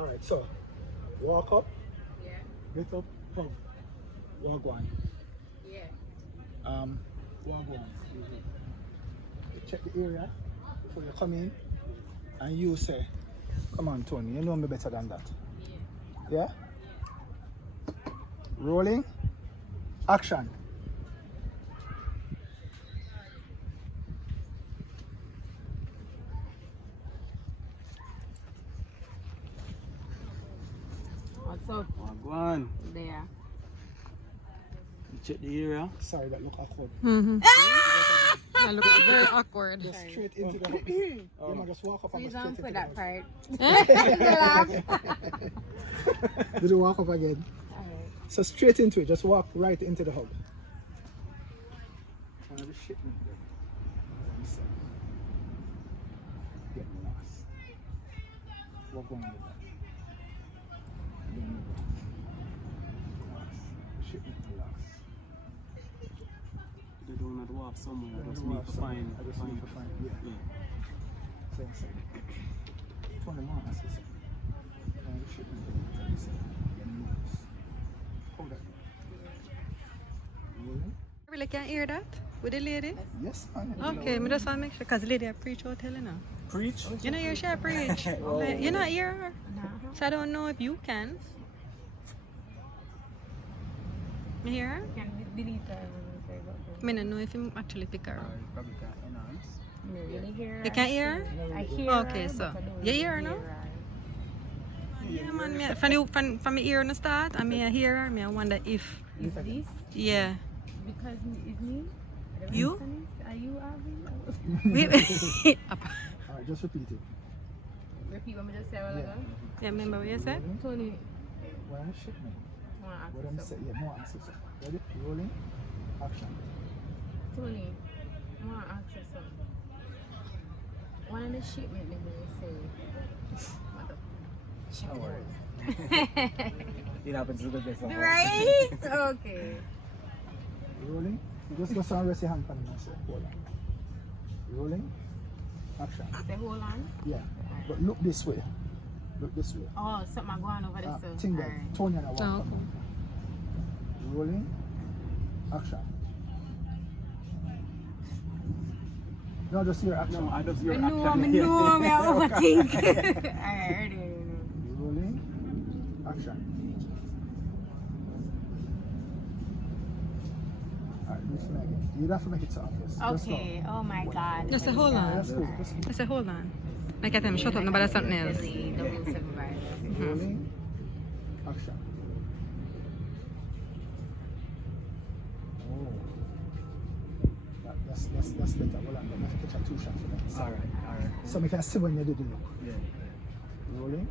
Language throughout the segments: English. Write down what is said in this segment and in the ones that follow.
Alright, so walk up, Yeah. get up, hug, walk one. Yeah. Walk one. You check the area before you come in, and you say, "Come on, Tony, you know me better than that." Yeah. Yeah? Rolling, action. What's up? Go on. There. You check the area. Sorry, that look awkward. That looks very awkward. Just straight into the hug. You know, just walk up and Please go don't straight put into that the part. hug. Did you walk up again? Alright. So straight into it, just walk right into the hug. Get lost. Walk on with that. Shit me lost. They don't have to walk somewhere. I just Walk need to somewhere. find. I just need to find, yeah. Same thing. 20 more assets. Shit me lost. Hold that. Rolling. I really can't hear that with the lady. Yes, man. Okay, I just want to make sure because the lady I preach out telling her. Preach. You know, you share preach. Like, you're not here. So I don't know if you can. You hear her? Can delete her. I don't know if you actually pick her up. Probably can't enhance. You really hear her? You can't hear her? I hear Okay, her, so but I don't you hear her really now? Yeah, man. From the ear on the start, I may hear her. I wonder if. Is this? Yeah. Because it's me? You? Are you Abby? Alright, just repeat it. Repeat what I just said a while ago. Yeah, remember what you said? Tony, Well, shit, man. wanna ask What you I'm something? saying, yeah, more answers. Ready? Rolling. Action. Tony, I wanna ask you something. One of the shipment they say, what the Don't worry. It happens to the best of us. right? Okay. Rolling. You just go and rest your hand on me and say, hold on. Rolling. Action. Say hold on. Yeah. But look this way. Look this way. Oh, something going over there. So. Think that. Alright. Tony and I walk Oh, up. Rolling. Action. No, just your action. No, I just your I know, action. I overthink. Alright, Rolling. Action. Alright, listen again. You don't have to make it so obvious. Just go. okay. Oh my god. Just say hold on. That's cool. That's cool. I said hold on. Like I tell him, shut up, nobody something else. Rolling. Action. Oh. That's better. Hold on. Let me catch a two shots for that. Alright. So we can see when you do the look. Yeah. Rolling.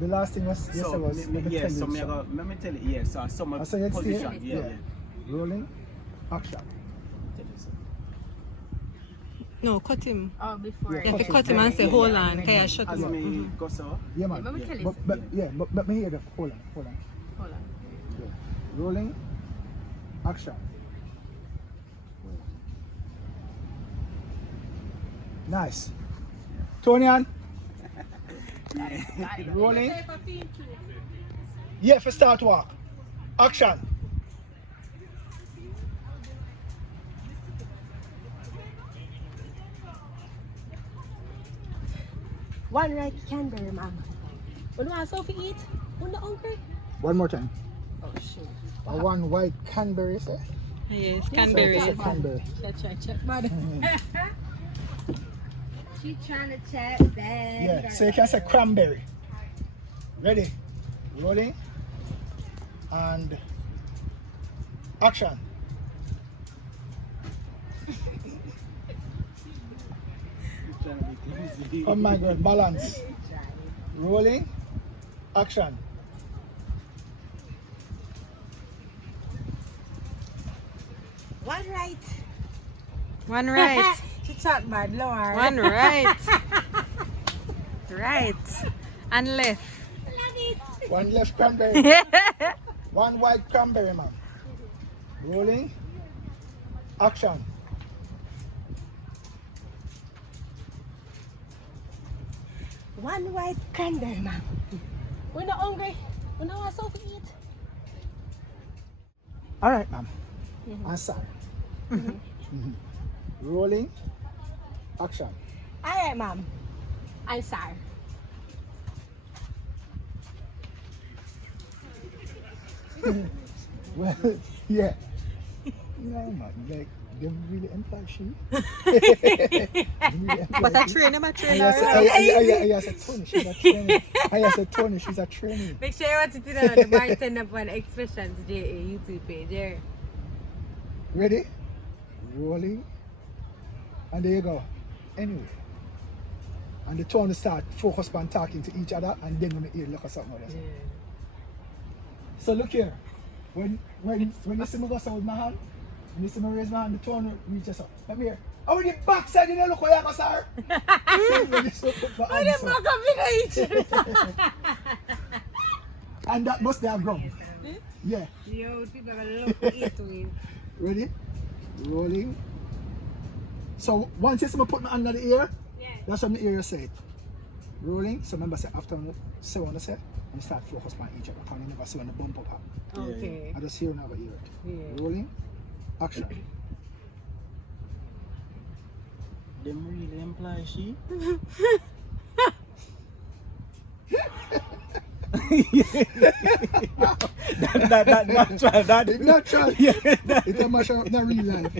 The last thing was, yes, So, I was, let me yeah, tell so you me something. let me tell you, yeah, so some I say it's position, still? yeah. Rolling. Action. Tell you so. No, cut him. Oh, before. Yeah, You have to cut him and say hold on. Okay, I shut As him up. me go so, Yeah, man. Let me tell you But, something. but me hear that. Hold on. Hold on. Yeah. Rolling. Action. Nice. Tonian. Rolling. Yeah, for start walk. Action. One right Canberra, ma'am. What do I so to eat? One the hungry? One more time. Oh shit. A one white Canberra, sir. Yes, Canberra. So, Canberry. Check, man. She trying to chat back. Yeah, so you can say cranberry. Ready? Rolling. And action. Oh my god, balance. Rolling. Action. One right. One right. She chat bad, Lord. One right. Right. And left. One left cranberry. One white cranberry, man. Rolling. Action. One white cranberry, ma'am. We're not hungry. We don't want something to eat. All right, ma'am. And start. Rolling. Action. All right, ma'am. I'm sorry. Well, yeah. No, man. Like, they really employ she. But I train him, I train her. I said Tony, she's a trainee. I said Tony, she's a trainee. Make sure you watch it on the Bartender on Expressions JA YouTube page. There. Ready? Rolling. And there you go. Anyway. And the tone start focus on talking to each other and then when the ear look at something else. So look here. When you see me go with my hand, when you see me raise my hand, the tone reaches up. Come here. I want the backside, you know, look where I go, sir. And that must be a ground. Yeah. Yo, people are going to eat to it. Ready? Rolling. So once you see me put my hand on the ear, that's when the ear say it. Rolling. So remember, say after I say what I say, you start focus on each other. Because you never see when the bump up happen. Okay. I just hear and never hear it. Yeah. Rolling. Action. Them really imply she. that natural. That It's natural. It's a matter of not real life.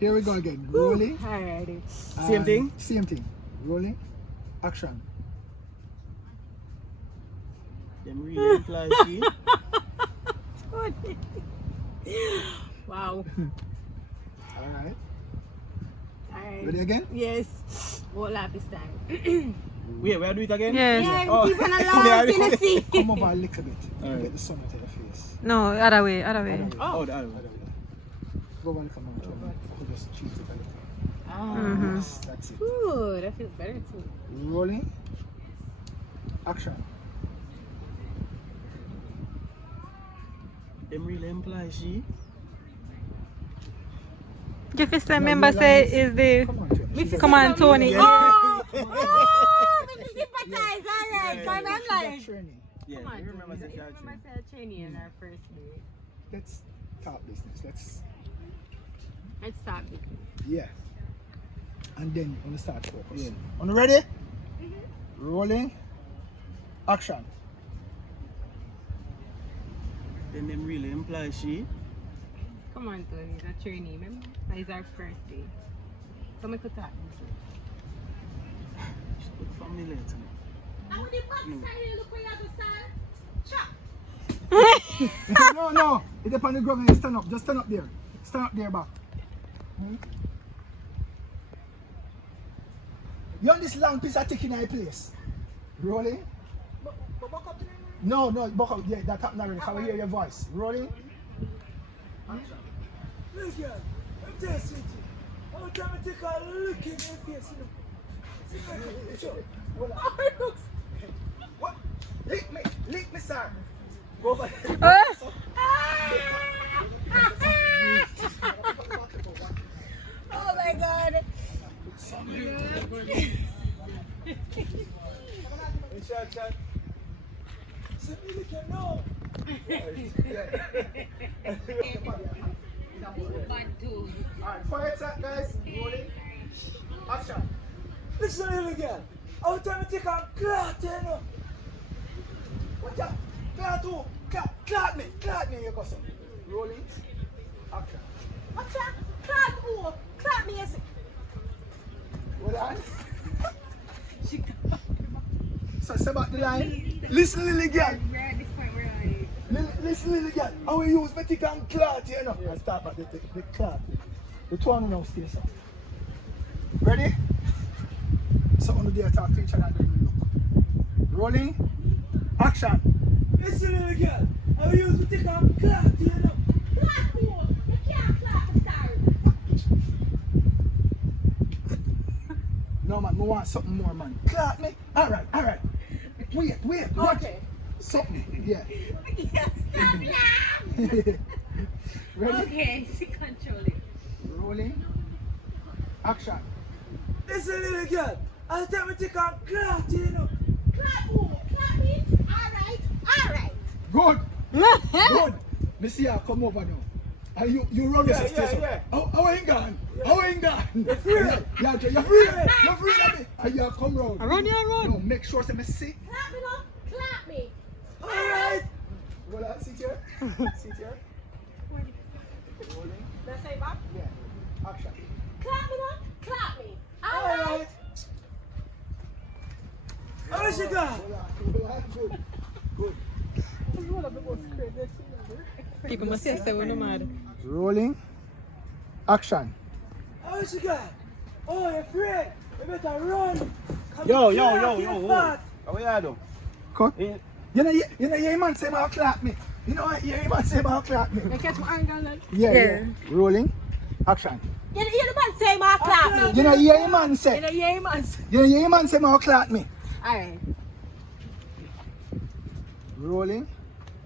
Here we go again. Rolling. Alrighty. Same thing? Same thing. Rolling. Action. them really imply she. Wow. Alright. Alright. Ready again? Yes. Won't laugh this time. Wait, we'll do it again? Yes. Yeah, Oh. keep on a laugh in the sea. Come over a little bit. Alright. Get the sun out of your face. No, other way, other way. Oh, the other one. Go one come on. I'll just cheat it a little. Ah. Yes, that's it. Ooh, that feels better too. Rolling. Action. Them really imply she. Jeffy member say is the Come on, Tony. come on Tony. Yeah. Oh! Oh! Maybe sympathize. Alright. Because I'm like. Training. Yeah, Come on, you remember Tony. the You remember the training in our first day. Let's talk business. Let's start with Yeah. And then when we start focus. Yeah. On you ready? Rolling. Action. Then them really imply she. Come on, Tony. It's a trainee, remember? That is our first day. So we could talk. She look familiar to me. No. It depends on the ground and you stand up. Just stand up there. Stand up there back. You on this long piece of tick in your place. Rolling. No, buck up. Yeah, that happened already. Can we hear your voice? Rolling. Action. Look here, I'm just sitting. I'm trying to take a look in your face, you know. What? Lick me, sir. Go over. Oh my god. Shot. So you look at no. Alright, quiet set, guys. Rolling. Action. Listen, little girl. I'm trying to take a clot, you know. Watch out. Clot who? Clot me, you go so. Rolling. Action. What's that? Clap who? Clap me, yes. Hold on. So, say back the line. Listen, little girl. We're at this point where I. Listen, little girl. How we use me tick and clot, you know. And start back the clot. The two one now stay so. Ready? So, on the day talk to each other and then we look. Rolling. Action. Listen, little girl. I'm used to take a clot, you know. Clap who? You can't clap, sorry. No, man, I want something more, man. Clot me. Alright. Wait. Okay. Something, yeah. Stop now! Ready? Okay, she control it. Rolling. Action. Listen, little girl. I'll tell me to come clout, you know. Clap who? Clap me? Alright. Good. Good. Me see her come over now. And you run this stairs. yeah. How ain't gone? How ain't gone? You're free. Yeah, you're free. You're free of me. And you come round. I run, No, make sure say me see. Clap me now. Clap me. Alright. Well, sit here. Sit here. Rolling. Let's say back. Yeah. Action. Clap me now. Clap me. Alright. How she got? Hold on. Good. Good. People must say we're no mad. Rolling. Action. How she got? Oh, you're afraid. You better run. Come Yo, clout, you whoa. fat. How you do? Cut. Eh, You know, your man say about clap me. You know, your man say about clap me. You catch my angle then? Yeah. Rolling. Action. You the man say my clap me. You know, your man say. Yeah, man. You know, your man say about clap me. Alright. Rolling.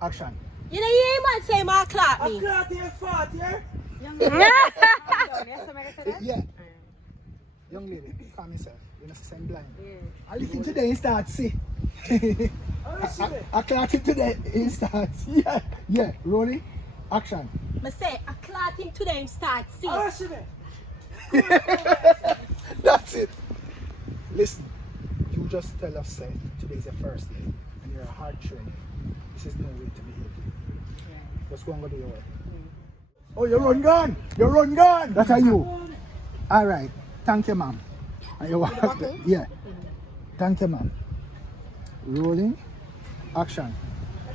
Action. You man say my clap I'm me. clouting you fat, yeah? Yeah. Young lady, calm yourself. You know, same blind. I listen today and start see. How she be? I clock it today and start. Yeah. Rolling. Action. Me say I clap him today and start see. How she be? That's it. Listen, you just tell us say today's your first day and you're a hard trainer. This is no way to behave. Just go and go do your work. Oh, you run gun! You run gun! That are you. Alright. Thank you, ma'am. And you walk there. Yeah. Thank you, ma'am. Rolling. Action.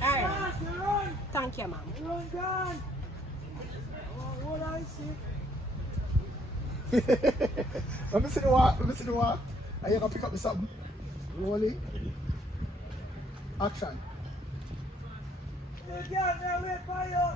Alright. Fast, you run. Thank you, ma'am. You run gun. Oh, what I see. Let me see the walk. Let me see the walk. And you're going to pick up the something. Rolling. Action. You can't wait for you.